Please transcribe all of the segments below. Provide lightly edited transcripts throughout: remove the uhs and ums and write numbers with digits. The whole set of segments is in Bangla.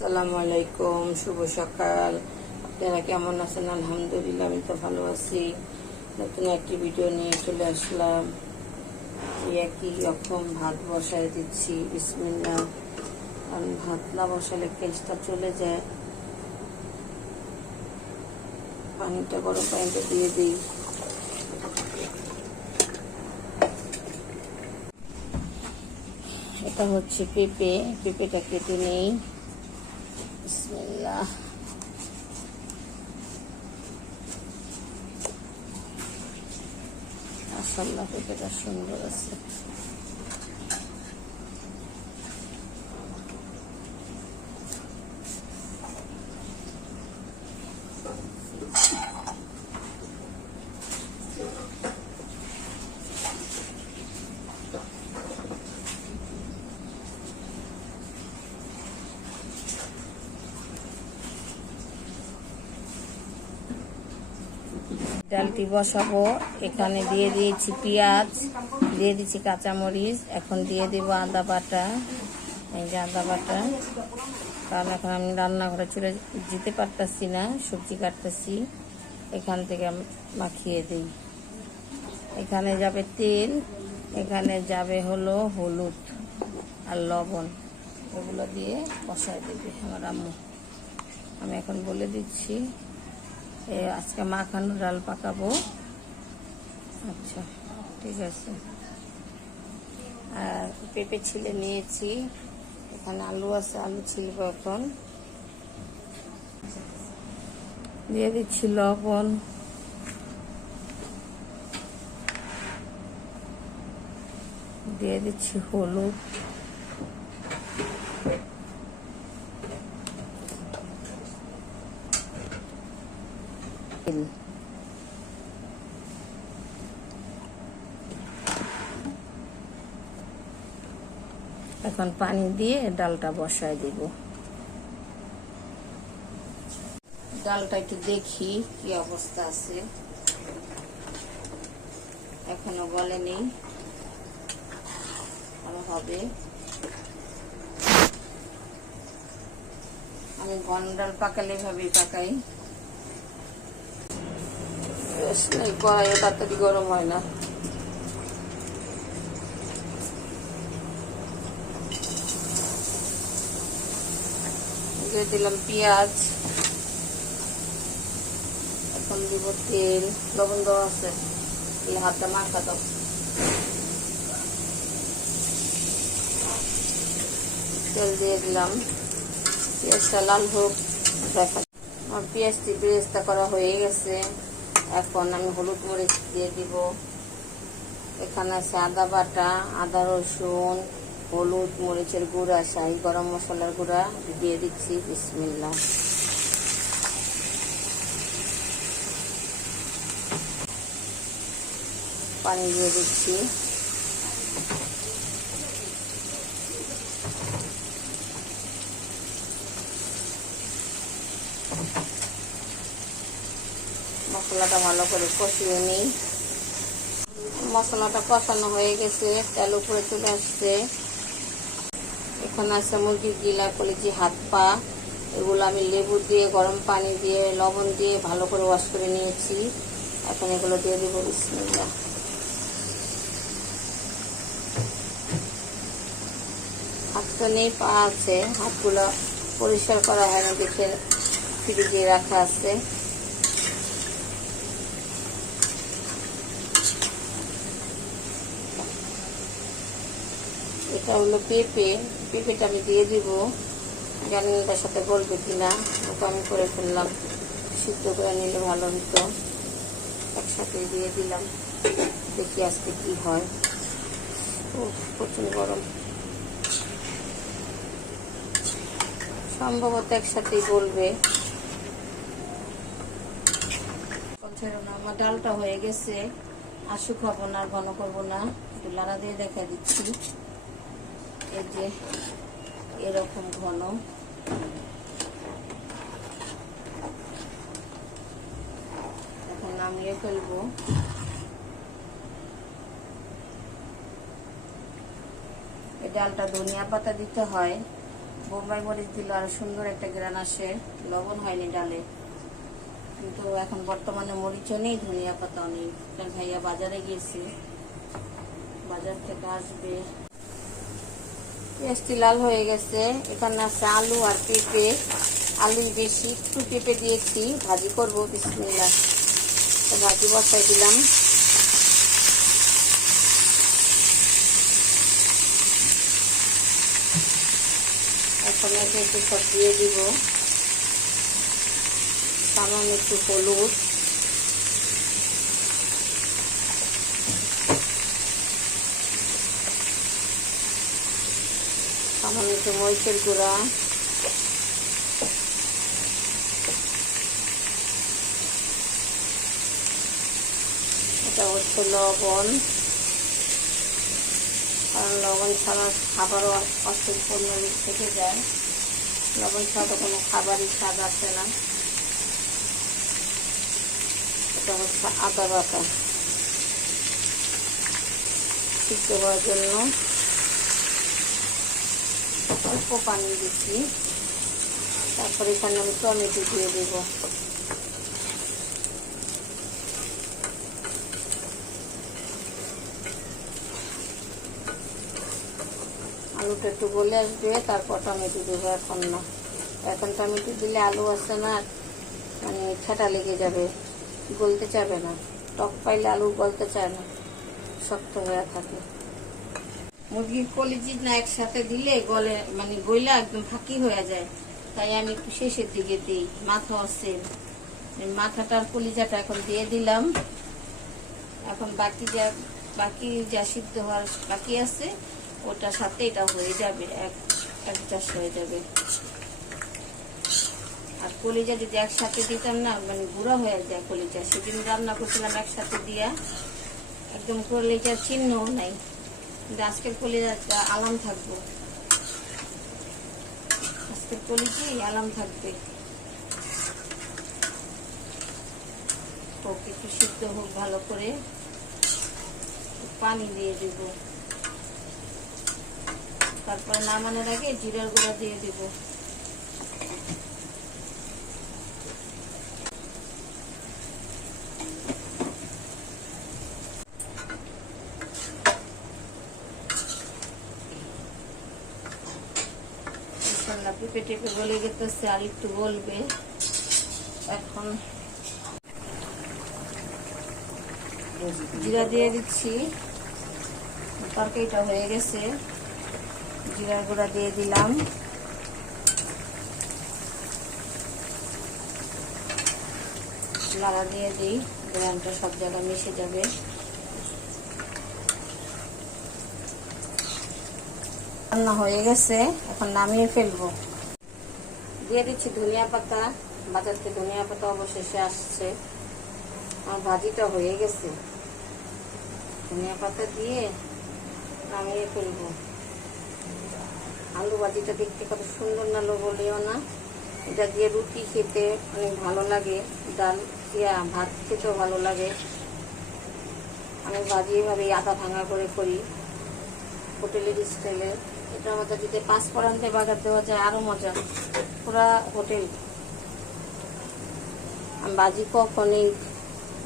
আসসালামু আলাইকুম, শুভ সকাল। আপনারা কেমন আছেন? আলহামদুলিল্লাহ, আমি তো ভালো আছি। নতুন একটি ভিডিও নিয়ে চলে আসলাম। একই রকম ভাত বসায় দিচ্ছি, বিসমিল্লাহ। কারণ ভাত না বসালে গ্যাসটা চলে যায়। গরম পানিটা দিয়ে দিই। এটা হচ্ছে পেঁপেটা কেটে নেই। বিসমিল্লাহ। মাশাআল্লাহ, পেঁপেটা সুন্দর আছে। ডালটি বসাবো। এখানে দিয়ে দিয়েছি পেঁয়াজ, দিয়ে দিচ্ছি কাঁচামরিচ। এখন দিয়ে দেব আদা বাটা। এই যে আদা বাটা, কারণ এখন আমি রান্নাঘরে চলে যেতে পারতেছি না, সবজি কাটতেছি। এখান থেকে মাখিয়ে দিই। এখানে যাবে তেল, এখানে যাবে হলো হলুদ আর লবণ। এগুলো দিয়ে কষায় দেবে আমার আম্মু। আমি এখন বলে দিচ্ছি, আজকে মাখানো ডাল পাকাবো। আচ্ছা, ঠিক আছে। আর পেঁপে ছিলে নিয়েছি, এখানে আলু আছে, আলু ছিলব। এখন দিয়ে দিচ্ছি লবণ, দিয়ে দিচ্ছি হলুদ, এখন পানি দিয়ে ডালটা বসায় দিব। ডালটা একটু দেখি কি অবস্থা আছে। এখনো গলেনি, হবে। আমি ঘন ডাল পাকালে এভাবেই পাকাই। কড়াইয়ে তাড়াতাড়ি গরম হয় না। দিয়ে দিলাম পেঁয়াজ, এখন দিব তেল। লবণ দেওয়া আছে, হাতটা মাখা দাও। তেল দিয়ে দিলাম। পেঁয়াজটা লাল হোক, দেখা। আমার পেঁয়াজটি বেরেস্তা করা হয়ে গেছে। এখন আমি হলুদ মরিচ দিয়ে দিব। এখানে আছে আদা বাটা, আদা রসুন, হলুদ মরিচের গুঁড়া, শাহি গরম মশলার গুঁড়া দিয়ে দিচ্ছি। বিসমিল্লাহ। পানি দিয়ে দিচ্ছি। মশলাটা ভালো করে কষিয়ে নিই। মশলাটা কষানো হয়ে গেছে, তেল উপরে চলে আসছে। এখানে আছে মুরগির গিলা, কলিজি, হাত পা। এগুলো আমি লেবু দিয়ে, গরম পানি দিয়ে, লবণ দিয়ে ভালো করে ওয়াশ করে নিয়েছি। এখন এগুলো দিয়ে দিব। বিসমিল্লাহ। হাত তো নেই, পা আছে। হাতগুলো পরিষ্কার করা হয় না দেখে ফ্রিজে রাখা আছে। এটা হলো পেঁপেটা আমি দিয়ে দিব। জানি না তার সাথে গলবে কিনা, ওটা আমি করে ফেললাম। সিদ্ধ করে নিলে ভালো হতো। একসাথে দিয়ে দিলাম, দেখি আজকে কি হয়। প্রচুর গরম, সম্ভবত একসাথেই গলবে। আমার ডালটা হয়ে গেছে। আর শুকাবো না, ঘন করবো না, একটু লাড়া দিয়ে দেখা দিচ্ছি। এই যে এরকম ঘন। এখন নামিয়ে ফেলবো। এই ডালটা ধনিয়া পাতা দিতে হয়, বোম্বাই মরিচ দিলে আরো সুন্দর একটা গ্রান আসে। লবণ হয়নি ডালে, কিন্তু এখন বর্তমানে মরিচও নেই, ধনিয়া পাতাও নেই, কারণ ভাইয়া বাজারে গিয়েছে, বাজার থেকে আসবে। পেঁয়াজটি লাল হয়ে গেছে। এখানে আছে আলু আর পেঁপে। আলু বেশি, একটু পেঁপে দিয়েছি, ভাজি করব। বিসমিল্লাহ, ভাজি বসাই দিলাম। এখন একটু সব দিয়ে দিব। সামান্য একটু হলুদ, সামান্য একটু মরিচের গুঁড়া, এটা হচ্ছে লবণ। কারণ লবণ ছাড়া খাবারও অসম্পূর্ণ থেকে যায়। লবণ ছাড়া তো কোনো খাবারই স্বাদ আসে না। এটা হচ্ছে আদা বাটা, সিদ্ধ হওয়ার জন্য অল্প পানি দিচ্ছি। তারপরে এখানে আমি টমেটো দিয়ে দেব। আলুটা একটু গলে আসবে, তারপর টমেটো দেবো। এখন না, এখন টমেটো দিলে আলু আসে না, মানে ছেটা লেগে যাবে, গলতে চাবে না। টক পাইলে আলু গলতে চায় না, শক্ত হয়ে থাকে। মুরগির কলিজি না একসাথে দিলে গলে, মানে গইলা একদম ফাঁকি হয়ে যায়, তাই আমি একটু শেষের দিকে দিই। মাথা আছে, মাথাটার কলিজাটা এখন দিয়ে দিলাম। এখন বাকি যা সিদ্ধ হওয়ার বাকি আছে, ওটার সাথে এটা হয়ে যাবে, এক হয়ে যাবে। আর কলিজা যদি একসাথে দিতাম না, মানে গুঁড়া হয়ে যায় কলিজা। সেদিন রান্না করছিলাম একসাথে দিয়া, একদম কলিজার চিহ্নও নাই। কিন্তু আজকের কলিজাটা আলাম থাকবো, আজকের কলিজি আলাম থাকবে। ওকে একটু সিদ্ধ হোক ভালো করে, পানি দিয়ে দেব। তারপরে নামানোর আগে জিরার গুঁড়া দিয়ে দেব। পেঁপে টেপে গলে গেছে, আর একটু গলবে। এখন জিরা দিয়ে দিচ্ছি। তরকারিটা হয়ে গেছে, জিরার গুঁড়া দিয়ে দিলাম। নাড়া দিয়ে দিই, গ্রানটা সব জায়গায় মিশে যাবে। রান্না হয়ে গেছে, এখন নামিয়ে ফেলবো। দিয়ে দিচ্ছি ধনিয়া পাতা। বাজার থেকে ধনিয়া পাতা অবশেষে আসছে। আমার ভাজিটা হয়ে গেছে, ধনিয়া পাতা দিয়ে নামিয়ে ফেলবো। আলু ভাজিটা দেখতে কত সুন্দর না, বলিও না। এটা দিয়ে রুটি খেতে অনেক ভালো লাগে, ডাল ভাত খেতেও ভালো লাগে। আমি ভাজি এভাবে আদা ভাঙা করে করি, হোটেলের স্টাইলে। এটা আমাদের যদি 5 ফোড়নতে বাগার দেওয়া যায় আরো মজা, পুরা হোটেল। আমি ভাজি কখনই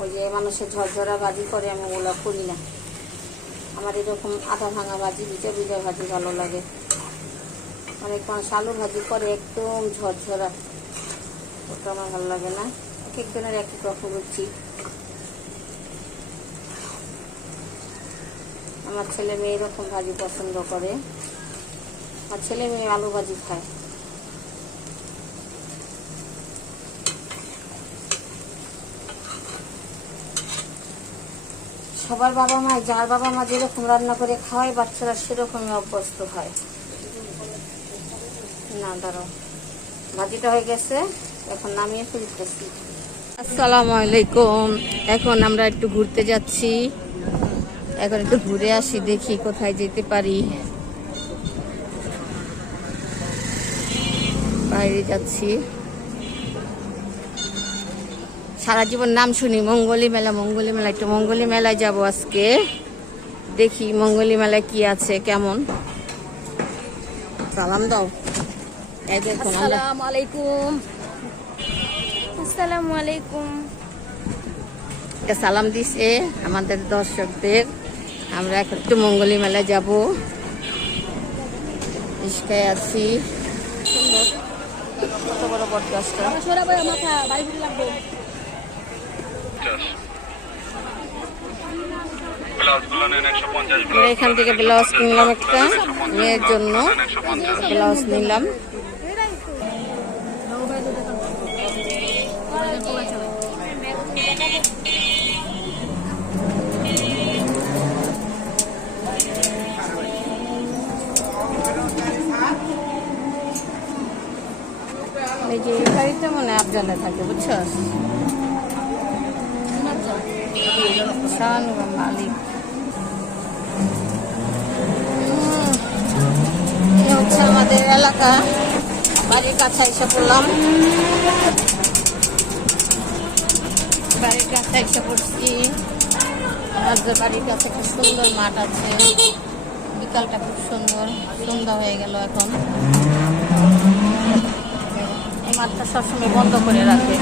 ওই যে মানুষের ঝরঝরা ভাজি করে, আমি ওগুলো করি না। আমার এরকম আদা ভাঙা ভাজি, ভিজা ভিজা ভাজি ভালো লাগে। অনেক মানুষ আলু ভাজি করে একদম ঝরঝরা, ওটা আমার ভালো লাগে না। এক একজনের এক এক রকম রুচি। আমার ছেলে মেয়ে এরকম ভাজি পছন্দ করে, আর ছেলে মেয়ে আলু ভাজি খায়। সবার বাবা মা, যার বাবা মা যেরকম রান্না করে খাওয়ায়, বাচ্চারা সেরকমই অভ্যস্ত হয়। না দাঁড়াও, ভাজিটা হয়ে গেছে, এখন নামিয়ে ফেলতেছি। আসসালামু আলাইকুম। এখন আমরা একটু ঘুরতে যাচ্ছি। এখন একটু ঘুরে আসি, দেখি কোথায় যেতে পারি। বাইরে যাচ্ছি। সারা জীবন নাম শুনি মঙ্গলী মেলা, মঙ্গলী মেলা। একটু মঙ্গলী মেলায় যাব আজকে, দেখি মঙ্গলী মেলায় কি আছে, কেমন। সালাম দাও। এই দেখুন আসসালামু আলাইকুম। আসসালামু আলাইকুম। একটা সালাম দিছে আমাদের দর্শকদের। আমরা এখন একটু মঙ্গলী মেলায় যাব, রিস্কায় আছি। সুন্দর কত বড় বট গাছটা। আমরা এখান থেকে ব্লাউজ কিনলাম, একটা মেয়ের জন্য ব্লাউজ নিলাম। এই যে এই বাড়িতে মনে হয় আফজালে থাকে, বুঝছো? মালিক হচ্ছে আমাদের এলাকা। বাড়ির কাছে এসে পড়লাম, বাড়ির কাছে এসে পড়ছি। আমাদের বাড়ির কাছে একটা সুন্দর মাঠ আছে, বিকালটা খুব সুন্দর সন্ধ্যা হয়ে গেল। এখন এই মাঠটা সবসময় বন্ধ করে রাখে।